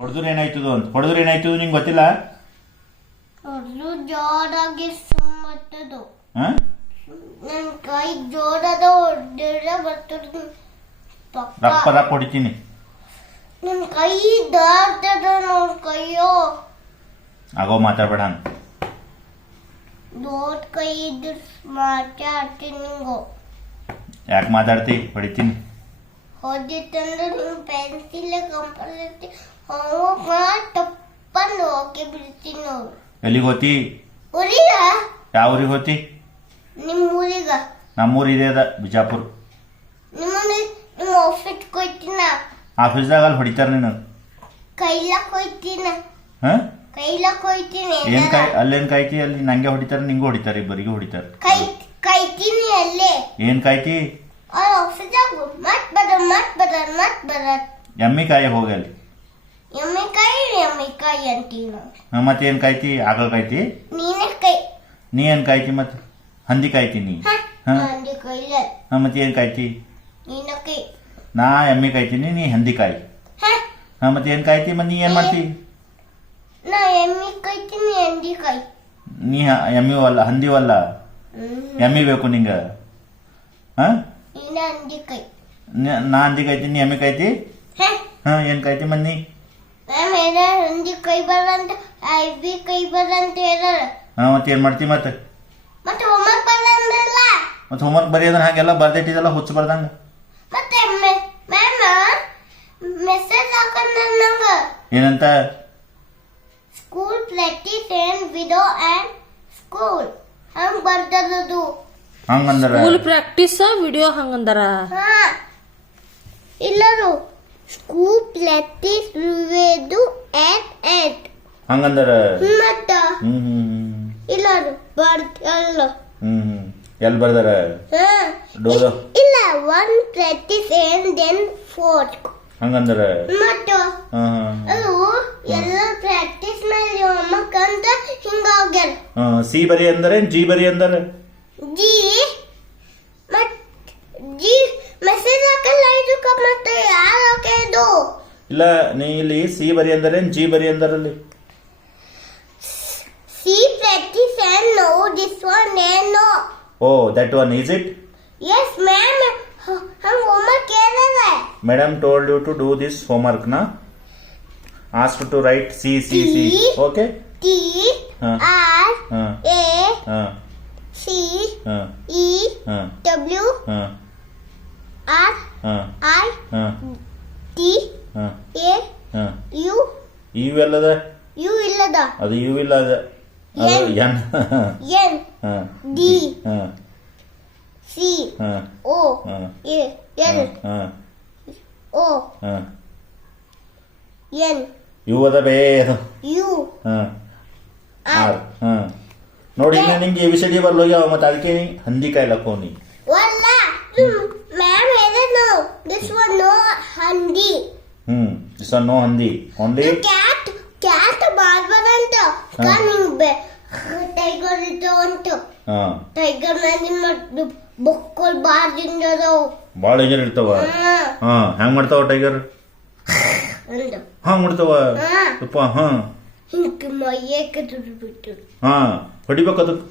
ಹೊಡೆದ್ರೆ ಏನಾಯ್ತದು ಅಂತ ಹೊಡೆದ್ರೆ ಏನಾಯ್ತದು ನಿಂಗೆ ಗೊತ್ತಿಲ್ಲ. ಅದು ಜೋರಾಗಿ ಸುಮ್ಮತ್ತದು. ನನ್ನ ಕೈ ಜೋರಾದ ಹೊಡೆದ್ರೆ ಬರ್ತದೆ. ರಪ್ಪ ರಪ್ಪ ಹೊಡಿತೀನಿ. ನನ್ನ ಕೈ ದಾರ್ತದ ನನ್ನ ಕೈಯೋ. ಆಗೋ ಮಾತಾಡ್ಬೇಡ ಅಂತ. ದೊಡ್ಡ ಕೈ ಇದ್ರೆ ಮಾತಾಡ್ತೀನಿ ನಿಂಗು. ಯಾಕೆ ಮಾತಾಡ್ತಿ? ಹೊಡಿತೀನಿ. ಹೊಡಿತಂದ್ರೆ ನಿಂಗೆ ಪೆನ್ಸಿಲ್ ಕಂಪಲ್ಸರಿ ಹೋಮ್ವರ್ಕ್ ತಪ್ಪಂದು ಹೋಗಿ ಬಿಡ್ತೀನಿ ನೋಡು. ಎಲ್ಲಿಗೆ ಹೋತಿ? ಊರಿಗ? ಯಾವ ಊರಿಗೆ ಹೋತಿ? ನಿಮ್ಮ ಊರಿಗ. ನಮ್ಮೂರು ಇದೆ ಅದ ಬಿಜಾಪುರ. ನಿಮ್ಮ ಆಫೀಸ್ ಕೊಯ್ತೀನ. ಆಫೀಸ್ದಾಗ ಅಲ್ಲಿ ಹೊಡಿತಾರ ನೀನು. ಕೈಲಾಕ್ ಹೋಯ್ತೀನ. ಹಾಂ ಕೈಲಾಕ್ ಹೋಯ್ತೀನಿ. ಏನ್ ಕಾಯ್ ಅಲ್ಲೇನ್ ಕಾಯ್ತಿ? ಅಲ್ಲಿ ನಂಗೆ ಹೊಡಿತಾರ ನಿಂಗೂ ಹೊಡಿತಾರ, ಇಬ್ಬರಿಗೆ ಹೊಡಿತಾರ. ಕಾಯ್ತೀನಿ ಅಲ್ಲೇ. ಏನ್ ಕಾಯ್ತಿ? ಆಫೀಸ್ದಾಗ ಮತ್ ಬರ ಎಮ್ಮಿ ಕಾಯಿ ಹೋಗಿ ಅಲ್ಲಿ. ಎಮ್ಮೆಕಾಯಿ ಅಂತೀವಿ. ಮತ್ತೇನ್ ಕಾಯ್ತಿ? ಆಕಳ ಕಾಯ್ತಿ? ನೀನೇ ಕೈ. ನೀ ಏನ್ ಕಾಯ್ತಿ? ಮತ್ ಹಂದಿ ಕಾಯ್ತಿ ನೀ? ಮತ್ತೆ ಏನ್ ಕಾಯ್ತಿ? ನೀನ ಕೈ. ನಾ ಎಮ್ಮಿ ಕಾಯ್ತೀನಿ, ನೀ ಹಂದಿ ಕಾಯಿ. ಮತ್ತೆ ಏನ್ ಕಾಯ್ತಿ? ಮತ್ ನೀ ಏನ್ ಮಾಡ್ತಿ? ನಾ ಎಮ್ಮಿ ಕಾಯ್ತೀನಿ, ಹಂದಿ ಕಾಯಿ. ನೀ ಎಮ್ಮಿ ವಲ್ಲ, ಹಂದಿ ವಲ್ಲ. ಎಮ್ಮಿ ಬೇಕು ನಿಂಗ. ನೀನ ಹಂದಿ ಕೈ. ನಾ ಹಂದಿ ಕಾಯ್ತೀನಿ, ನೀ ಎಮ್ಮಿ ಕಾಯ್ತಿ. ಏನ್ ಕಾಯ್ತಿ ಮತ್ ನೀ? ಹಂದಿ ಕೈ ಬರಂತ ಐಬಿ ಕೈ ಬರಂತ ಹೇಳಲ್ಲ. ಮತ್ತೆ ಏನ್ ಮಾಡ್ತಿ? ಮತ್ತೆ ಹೋಮ್ವರ್ಕ್ ಬರಂದ್ರಲ್ಲ. ಮತ್ತೆ ಹೋಮ್ವರ್ಕ್ ಬರೆಯೋದನ್ನ ಹಾಗೆಲ್ಲ ಬರ್ದಿಟ್ಟಿದಲ್ಲ ಹುಚ್ಚ ಬರ್ದಂಗ. ಮತ್ತೆ ಮ್ಯಾಮ್ ಮೆಸೇಜ್ ಹಾಕಂದ ನಂಗ. ಏನಂತ? School practice and video and school ಹಂಗ ಬರ್ದದು. ಹಂಗಂದ್ರ ಸ್ಕೂಲ್ ಪ್ರಾಕ್ಟೀಸ್ ವಿಡಿಯೋ ಹಂಗಂದಾರ. ಇಲ್ಲರು ಸ್ಕೂಲ್ ಪ್ರಾಕ್ಟೀಸ್ ವಿಡಿಯೋ ಅಂಡ್ ಹಂಗಂದ್ರ ಮತ್ತ ಇಲ್ಲರು ಬರ್ದಲ್ಲ. ಎಲ್ಲಿ ಬರ್ದಾರ? ಇಲ್ಲ one practice and then fourth ಹಂಗಂದ್ರ ಮತ್ತ ಅದು ಎಲ್ಲ ಪ್ರಾಕ್ಟೀಸ್ ಮೇಲೆ ಹೋಮ್ವರ್ಕ್ ಅಂತ ಹಿಂಗಾಗ್ಯಾರ. ಸಿ ಬರಿ ಅಂದರೆ ಜಿ ಬರಿ ಅಂದರೆ ಜಿ ಮತ್ ಜಿ ಮೆಸೇಜ್ ಹಾಕಲ್ಲ ಇದಕ್ಕ. ಮತ್ತೆ ಯಾರು ಹಾಕಿದ್ದು? ಇಲ್ಲ, ನೀ ಇಲ್ಲಿ ಸಿ ಬರಿ ಅಂದರೆ ಜಿ ಬರಿ ಅಂದರಲ್ಲಿ. C practice and no this one and no. Oh that one is it? Yes ma'am. हम homework कर रहे हैं. Madam told you to do this homework na? Asked to write C. Okay? T R A C E W R I T A U. U ಎಲ್ಲದ? U ಇಲ್ಲದ. ಅದು U ಇಲ್ಲ, ಅದು N. N D C O A L O N U ಅದ ಬೇ ಅದು. U R. ನೋಡಿ ಇನ್ನ ನಿಂಗೆ ABCD ಬರ್ಲೋಗ್ಯಾವ, ಮತ್ತೆ ಅದಕ್ಕೆ ಹಂದಿ ಕಾಯ್ಲಕ್ಕೋನಿ. ವಲ್ಲ ಮ್ಯಾಮ್ ಹೇಳಿದ್ನು ದಿಸ್ ಒನ್ ನೋ ಹಂದಿ. ದಿಸ್ ಒನ್ ನೋ ಹಂದಿ ಓನ್ಲಿ ಕ್ಯಾಟ್ ಬಾರ್ಬರಂತ ಕನಿಂಗ್ ಟೈಗರ್ ಇತ್ತು ಅಂತ. ಟೈಗರ್ ಮೇಲೆ ಬೊಕ್ಕಲ್ ಬಾರ್ದಿಂದವು ಭಾಳ ಡೇಂಜರ್ ಇರ್ತಾವ. ಹ್ಯಾಂಗ ಮಾಡ್ತಾವ ಟೈಗರ್? ಹಂಗ ಮಾಡ್ತಾವ ಯಪ್ಪ. ಹಿಂಗ ಮೈಯಕ್ಕೆ ದುಡ್ಬಿಟ್ಟು ಹೊಡಿಬೇಕು ಅದಕ್ಕೆ.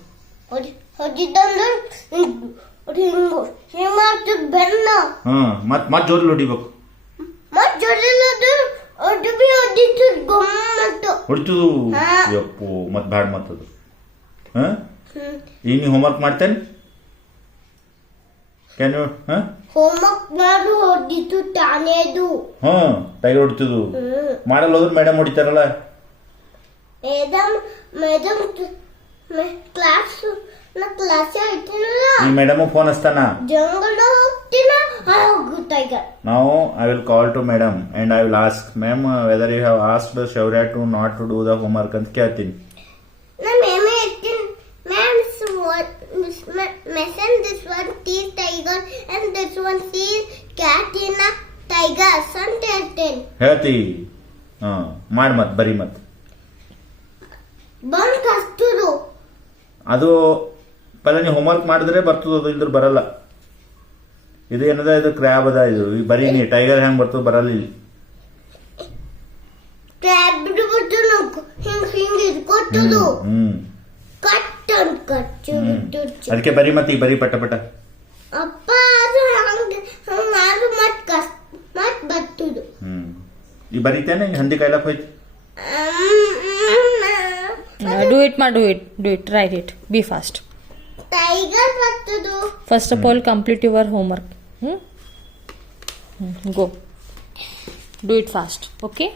ಹೊಡಿದಂದ್ರೆ ಹಿಂಗ ಮಾಡ್ತದ ಬೆನ್ನ. ಮತ್ ಜೋರ್ಲಿ ಹೊಡಿಬೇಕು. ಮತ್ ಜೊತೆ ಅಡುಬಿ ಹೊಡಿತು ಗಮ್ಮತ್ತು ಹೊಡಿತದು. ಯಪ್ಪು ಮತ್ ಬ್ಯಾಡ್ ಮತ್ತದು. ಈಗ ನೀ ಹೋಮ್ವರ್ಕ್ ಮಾಡ್ತೇನೆ? ಕ್ಯಾನ್ ಯು ಹೋಮ್ವರ್ಕ್ ಮಾಡು ಹೊಡಿತು ತಾನೇದು. ಟೈಗರ್ ಹೊಡಿತದು. ಮಾಡಲ್ಲ ಹೋದ್ರೆ ಮೇಡಮ್ ಹೊಡಿತಾರಲ್ಲ. ಮೇಡಮ್ ಕ್ಲಾಸ್ ಐತಿನಲ್ಲ, ಈ ಮೇಡಮ್ ಫೋನ್ ಹಚ್ತಾನ. ಜಂಗಲ ಹೋಗ್ತೀನ tiger. Now I will call to madam and I will ask ma'am whether you have asked Shaurya to not to do the homework ಅಂತ ಕೇಳ್ತೀನಿ. ಮ್ಯಾಮ್ ಹೇಳ್ತೀನಿ ಮ್ಯಾಮ್ ಮೆಸನ್ this one these tiger and this one sees cat in tigers ಅಂತ ಹೇಳ್ತೇನೆ. ಹೇಳ್ತಿ? ಮಾಡಿ ಮತ್ ಬರಿ ಮತ್ ಬಂದ್ ಹಸ್ತುದು. ಅದು ಪಲ್ಲ ನೀವು ಹೋಮ್ವರ್ಕ್ ಮಾಡಿದ್ರೆ ಬರ್ತದ, ಅದು ಇಲ್ದ್ರ ಬರಲ್ಲ. ಇದು ಏನದ, ಇದು ಕ್ರ್ಯಾಬ್ ಅದ. ಇದು ಬರೀ ನೀ ಟೈಗರ್ ಹೆಂಗ್ ಬರ್ತದ ಬರಲ್ಲ ಇಲ್ಲಿ. ಕ್ಯಾಬ್ ಬಿಟ್ಟು ಹಿಂಗ್ ಇಟ್ಕೊಟ್ಟದು ಹ್ಮ್ ಕಟ್ ಅಂತ ಕಚ್ಚು ಅದಕ್ಕೆ ಬರಿ ಮತ್ತೆ ಈ ಬರಿ ಪಟ ಪಟ. ಅಪ್ಪ ಅದು ಹಂಗ ಮಾಡು ಮತ್ ಬರ್ತದು ಈ ಬರೀತೇನೆ ಹಂದಿ ಕಾಯ್ಲಕ್ ಹೋಯ್ತು. ಡೂ ಇಟ್ ಮಾ do it write it be fast. Tiger ಬರ್ತದು. First of all complete your homework. Go do it fast. Okay